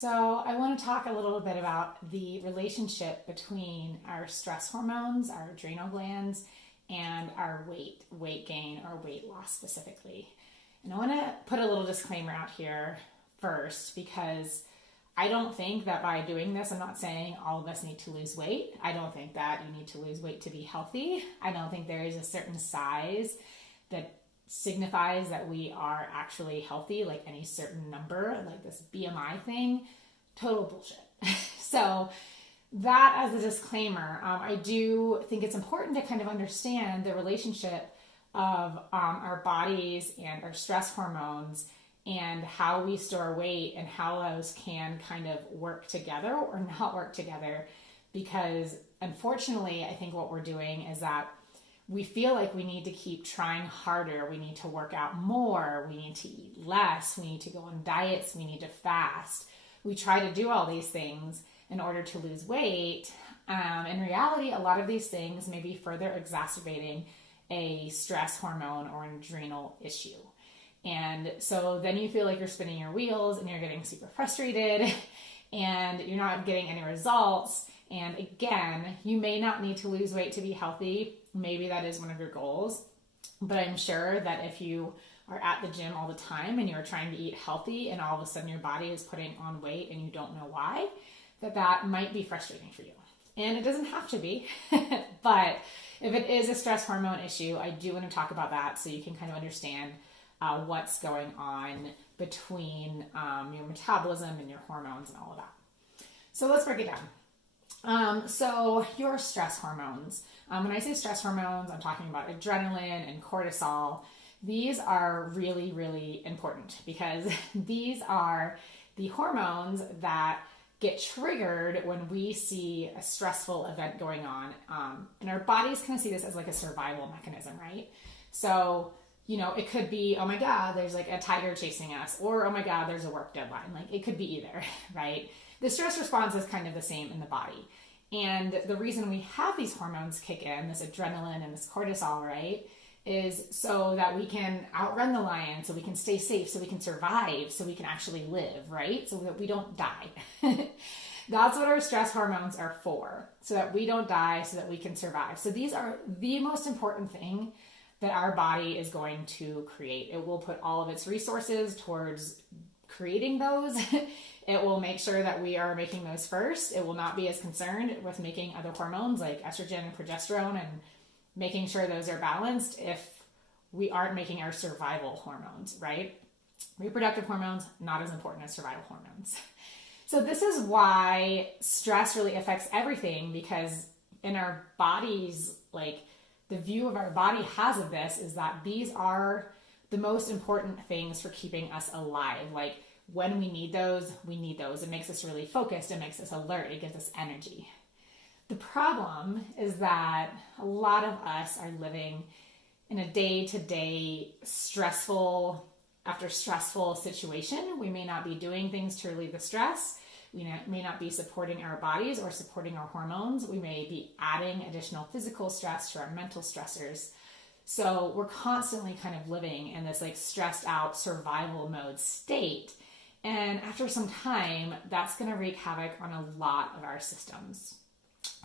So, I want to talk a little bit about the relationship between our stress hormones, our adrenal glands, and our weight gain or weight loss specifically. And I want to put a little disclaimer out here first because I don't think that by doing this, I'm not saying all of us need to lose weight. I don't think that you need to lose weight to be healthy. I don't think there is a certain size that signifies that we are actually healthy, like any certain number, like this BMI thing. Total bullshit. So, that as a disclaimer, I do think it's important to kind of understand the relationship of our bodies and our stress hormones and how we store weight and how those can kind of work together or not work together. Because unfortunately, I think what we're doing is that we feel like we need to keep trying harder. We need to work out more. We need to eat less. We need to go on diets. We need to fast. We try to do all these things in order to lose weight. In reality, a lot of these things may be further exacerbating a stress hormone or an adrenal issue. And so then you feel like you're spinning your wheels and you're getting super frustrated and you're not getting any results. And again, you may not need to lose weight to be healthy. Maybe that is one of your goals. But I'm sure that if you are at the gym all the time and you're trying to eat healthy and all of a sudden your body is putting on weight and you don't know why, that might be frustrating for you. And it doesn't have to be. But if it is a stress hormone issue, I do want to talk about that so you can kind of understand what's going on between your metabolism and your hormones and all of that. So let's break it down. So your stress hormones. When I say stress hormones, I'm talking about adrenaline and cortisol. These are really, really important because these are the hormones that get triggered when we see a stressful event going on. And our bodies kind of see this as like a survival mechanism, right? So, it could be, oh my God, there's like a tiger chasing us, or oh my God, there's a work deadline. Like it could be either, right? The stress response is kind of the same in the body. And the reason we have these hormones kick in, this adrenaline and this cortisol, right, is so that we can outrun the lion, so we can stay safe, so we can survive, so we can actually live, right? So that we don't die. That's what our stress hormones are for, so that we don't die, so that we can survive. So these are the most important thing that our body is going to create. It will put all of its resources towards creating those. It will make sure that we are making those first. It will not be as concerned with making other hormones like estrogen and progesterone and making sure those are balanced if we aren't making our survival hormones, right? Reproductive hormones, not as important as survival hormones. So this is why stress really affects everything, because in our bodies, like the view of our body has of this is that these are the most important things for keeping us alive. Like when we need those, we need those. It makes us really focused. It makes us alert. It gives us energy. The problem is that a lot of us are living in a day-to-day stressful situation. We may not be doing things to relieve the stress. We may not be supporting our bodies or supporting our hormones. We may be adding additional physical stress to our mental stressors. So we're constantly kind of living in this like stressed out survival mode state. And after some time, that's going to wreak havoc on a lot of our systems.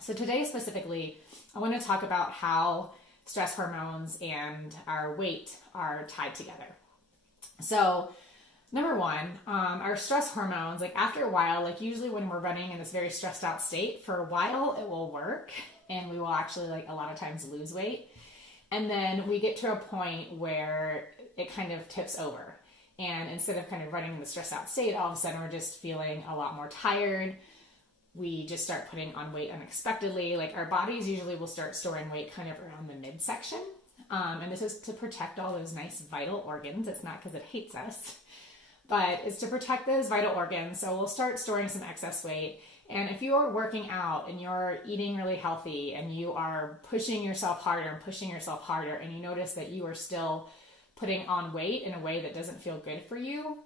So today specifically, I want to talk about how stress hormones and our weight are tied together. So number one, our stress hormones, like after a while, like usually when we're running in this very stressed out state, for a while it will work and we will actually like a lot of times lose weight. And then we get to a point where it kind of tips over. And instead of kind of running in the stressed out state, all of a sudden we're just feeling a lot more tired. We just start putting on weight unexpectedly. Like our bodies usually will start storing weight kind of around the midsection. And this is to protect all those nice vital organs. It's not because it hates us, but it's to protect those vital organs. So we'll start storing some excess weight. And if you are working out and you're eating really healthy and you are pushing yourself harder and you notice that you are still putting on weight in a way that doesn't feel good for you,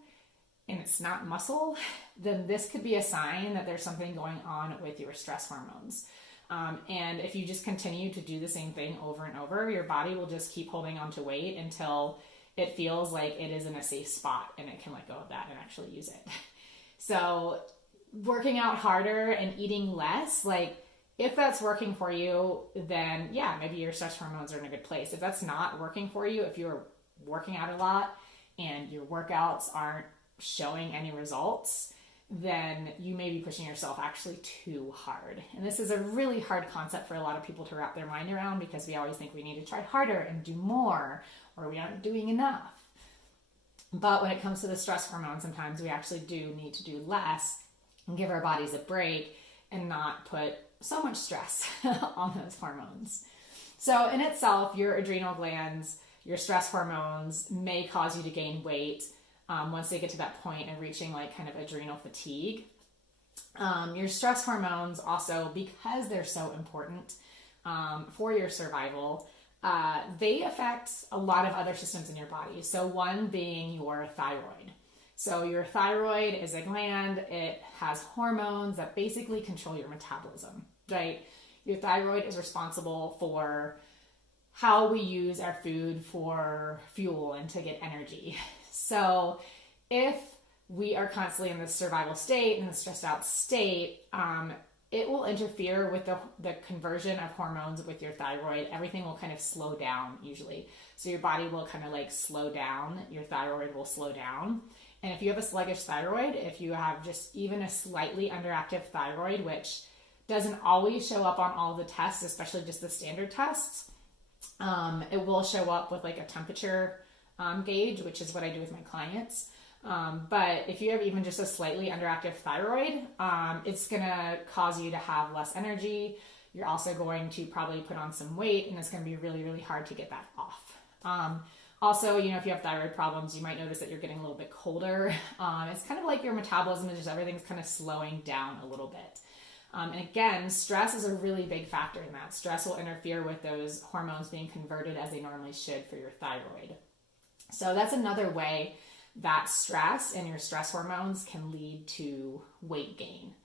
and it's not muscle, then this could be a sign that there's something going on with your stress hormones. And if you just continue to do the same thing over and over, your body will just keep holding on to weight until it feels like it is in a safe spot and it can let go of that and actually use it. So working out harder and eating less, like if that's working for you, then yeah, maybe your stress hormones are in a good place. If that's not working for you, if you're working out a lot and your workouts aren't showing any results, then you may be pushing yourself actually too hard. And this is a really hard concept for a lot of people to wrap their mind around, because we always think we need to try harder and do more, or we aren't doing enough. But when it comes to the stress hormones, sometimes we actually do need to do less and give our bodies a break and not put so much stress on those hormones. So in itself, your adrenal glands, your stress hormones may cause you to gain weight once they get to that point and reaching like kind of adrenal fatigue. Your stress hormones also, because they're so important for your survival, they affect a lot of other systems in your body. So one being your thyroid. So your thyroid is a gland. It has hormones that basically control your metabolism, right? Your thyroid is responsible for how we use our food for fuel and to get energy. So if we are constantly in this survival state and the stressed out state, it will interfere with the conversion of hormones with your thyroid. Everything will kind of slow down usually. So your body will kind of like slow down. Your thyroid will slow down. And if you have a sluggish thyroid, if you have just even a slightly underactive thyroid, which doesn't always show up on all the tests, especially just the standard tests, it will show up with like a temperature gauge, which is what I do with my clients. But if you have even just a slightly underactive thyroid, it's going to cause you to have less energy. You're also going to probably put on some weight, and it's going to be really, really hard to get that off. Also, if you have thyroid problems, you might notice that you're getting a little bit colder. It's kind of like your metabolism is just everything's kind of slowing down a little bit. And again, stress is a really big factor in that. Stress will interfere with those hormones being converted as they normally should for your thyroid. So that's another way that stress and your stress hormones can lead to weight gain.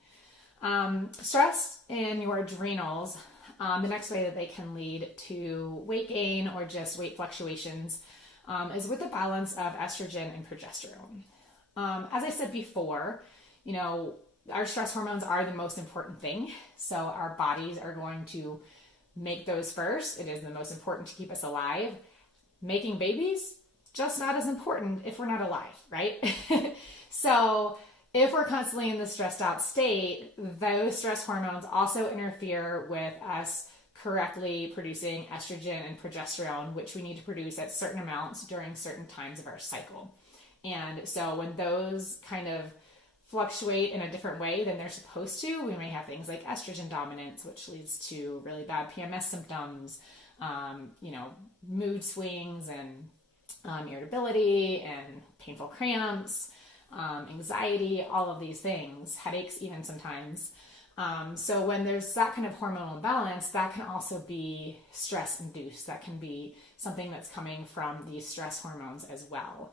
Stress in your adrenals, the next way that they can lead to weight gain or just weight fluctuations is with the balance of estrogen and progesterone. As I said before, our stress hormones are the most important thing. So our bodies are going to make those first. It is the most important to keep us alive. Making babies, just not as important if we're not alive, right? So if we're constantly in the stressed out state, those stress hormones also interfere with us correctly producing estrogen and progesterone, which we need to produce at certain amounts during certain times of our cycle. And so when those kind of fluctuate in a different way than they're supposed to, we may have things like estrogen dominance, which leads to really bad PMS symptoms, mood swings and irritability and painful cramps, anxiety, all of these things, headaches even sometimes. So when there's that kind of hormonal imbalance, that can also be stress induced. That can be something that's coming from these stress hormones as well.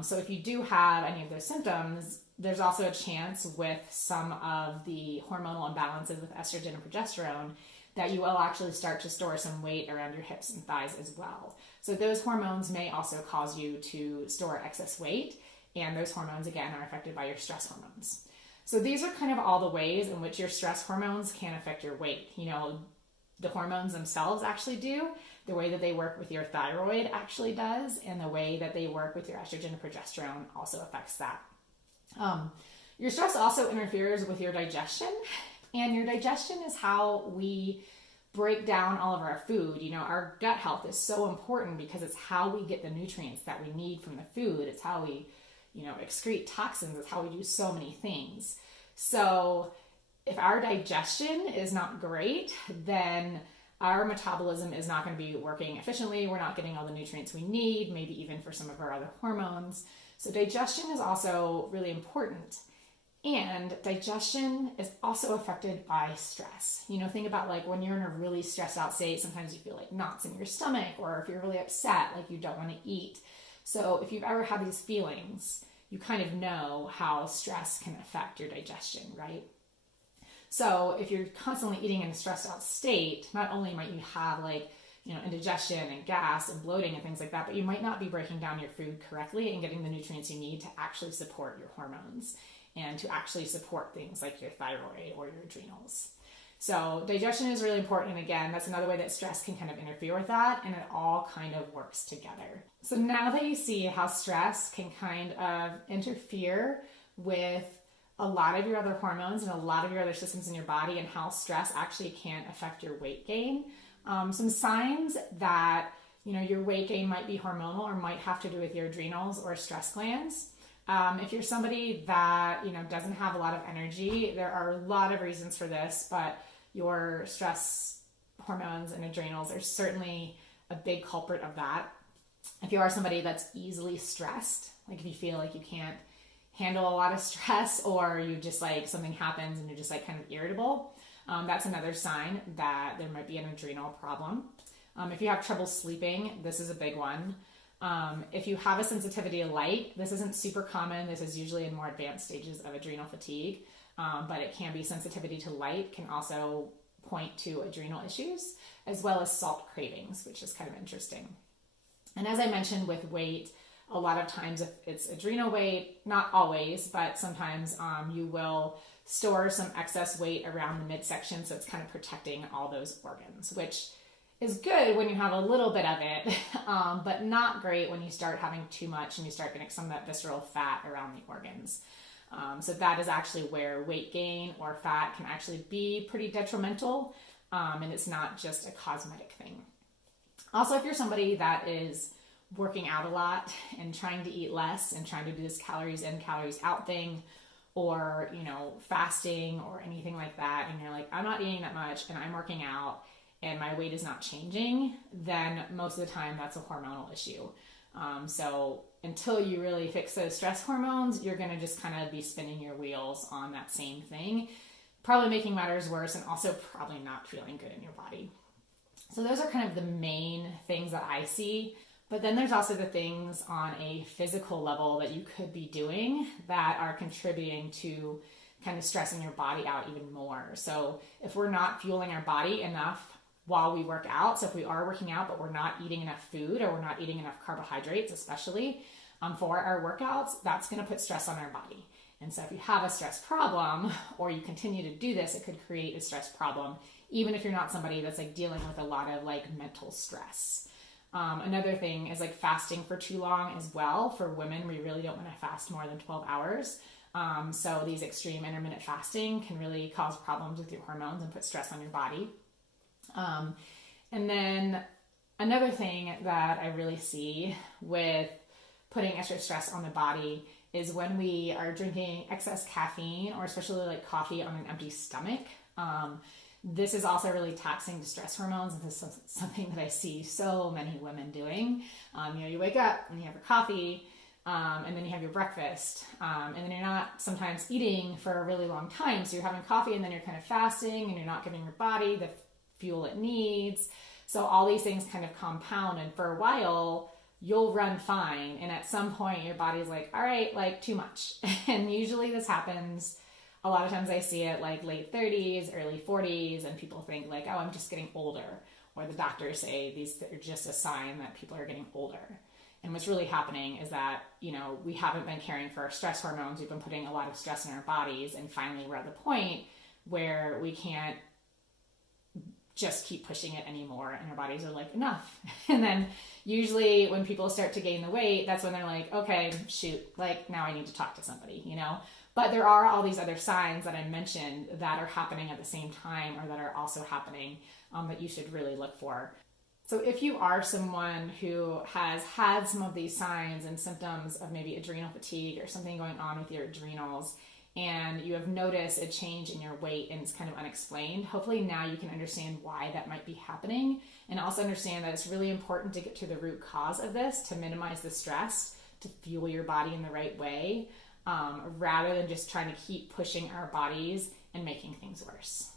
So if you do have any of those symptoms, there's also a chance with some of the hormonal imbalances with estrogen and progesterone that you will actually start to store some weight around your hips and thighs as well. So those hormones may also cause you to store excess weight, and those hormones again are affected by your stress hormones. So these are kind of all the ways in which your stress hormones can affect your weight. The hormones themselves actually do, the way that they work with your thyroid actually does, and the way that they work with your estrogen and progesterone also affects that. Your stress also interferes with your digestion, and your digestion is how we break down all of our food. Our gut health is so important because it's how we get the nutrients that we need from the food. It's how we, excrete toxins. It's how we do so many things. So if our digestion is not great, then our metabolism is not going to be working efficiently. We're not getting all the nutrients we need, maybe even for some of our other hormones. So digestion is also really important. And digestion is also affected by stress. Think about like when you're in a really stressed out state, sometimes you feel like knots in your stomach, or if you're really upset, like you don't want to eat. So if you've ever had these feelings, you kind of know how stress can affect your digestion, right? So if you're constantly eating in a stressed out state, not only might you have like, indigestion and gas and bloating and things like that, but you might not be breaking down your food correctly and getting the nutrients you need to actually support your hormones. and to actually support things like your thyroid or your adrenals. So digestion is really important. And again, that's another way that stress can kind of interfere with that, and it all kind of works together. So now that you see how stress can kind of interfere with a lot of your other hormones and a lot of your other systems in your body, and how stress actually can affect your weight gain, some signs that your weight gain might be hormonal or might have to do with your adrenals or stress glands. If you're somebody that doesn't have a lot of energy, there are a lot of reasons for this, but your stress hormones and adrenals are certainly a big culprit of that. If you are somebody that's easily stressed, like if you feel like you can't handle a lot of stress, or you just like something happens and you're just like kind of irritable, that's another sign that there might be an adrenal problem. If you have trouble sleeping, this is a big one. If you have a sensitivity to light, this isn't super common. This is usually in more advanced stages of adrenal fatigue, but it can be sensitivity to light, can also point to adrenal issues, as well as salt cravings, which is kind of interesting. And as I mentioned with weight, a lot of times if it's adrenal weight, not always, but sometimes you will store some excess weight around the midsection, so it's kind of protecting all those organs, which is good when you have a little bit of it, but not great when you start having too much and you start getting some of that visceral fat around the organs. So that is actually where weight gain or fat can actually be pretty detrimental, and it's not just a cosmetic thing. Also, if you're somebody that is working out a lot and trying to eat less and trying to do this calories in, calories out thing, or fasting or anything like that, and you're like, I'm not eating that much and I'm working out and my weight is not changing, then most of the time that's a hormonal issue. So until you really fix those stress hormones, you're going to just kind of be spinning your wheels on that same thing, probably making matters worse, and also probably not feeling good in your body. So those are kind of the main things that I see. But then there's also the things on a physical level that you could be doing that are contributing to kind of stressing your body out even more. So if we're not fueling our body enough while we work out, so if we are working out but we're not eating enough food, or we're not eating enough carbohydrates especially for our workouts, that's going to put stress on our body. And so if you have a stress problem or you continue to do this, it could create a stress problem, even if you're not somebody that's like dealing with a lot of like mental stress. Another thing is like fasting for too long as well. For women, we really don't want to fast more than 12 hours. So these extreme intermittent fasting can really cause problems with your hormones and put stress on your body. And then another thing that I really see with putting extra stress on the body is when we are drinking excess caffeine, or especially like coffee on an empty stomach. This is also really taxing to stress hormones, and this is something that I see so many women doing. You wake up and you have your coffee, and then you have your breakfast, and then you're not sometimes eating for a really long time. So you're having coffee and then you're kind of fasting, and you're not giving your body the fuel it needs. So all these things kind of compound, and for a while you'll run fine, and at some point your body's like, all right, like too much. And usually this happens, a lot of times I see it like late 30s, early 40s, and people think like, oh, I'm just getting older, or the doctors say these are just a sign that people are getting older. And what's really happening is that, we haven't been caring for our stress hormones. We've been putting a lot of stress in our bodies, and finally we're at the point where we can't just keep pushing it anymore, and our bodies are like, enough. And then usually when people start to gain the weight, that's when they're like, okay, shoot, like now I need to talk to somebody, But there are all these other signs that I mentioned that are happening at the same time, or that are also happening that you should really look for. So if you are someone who has had some of these signs and symptoms of maybe adrenal fatigue or something going on with your adrenals, and you have noticed a change in your weight and it's kind of unexplained, hopefully now you can understand why that might be happening, and also understand that it's really important to get to the root cause of this, to minimize the stress, to fuel your body in the right way, rather than just trying to keep pushing our bodies and making things worse.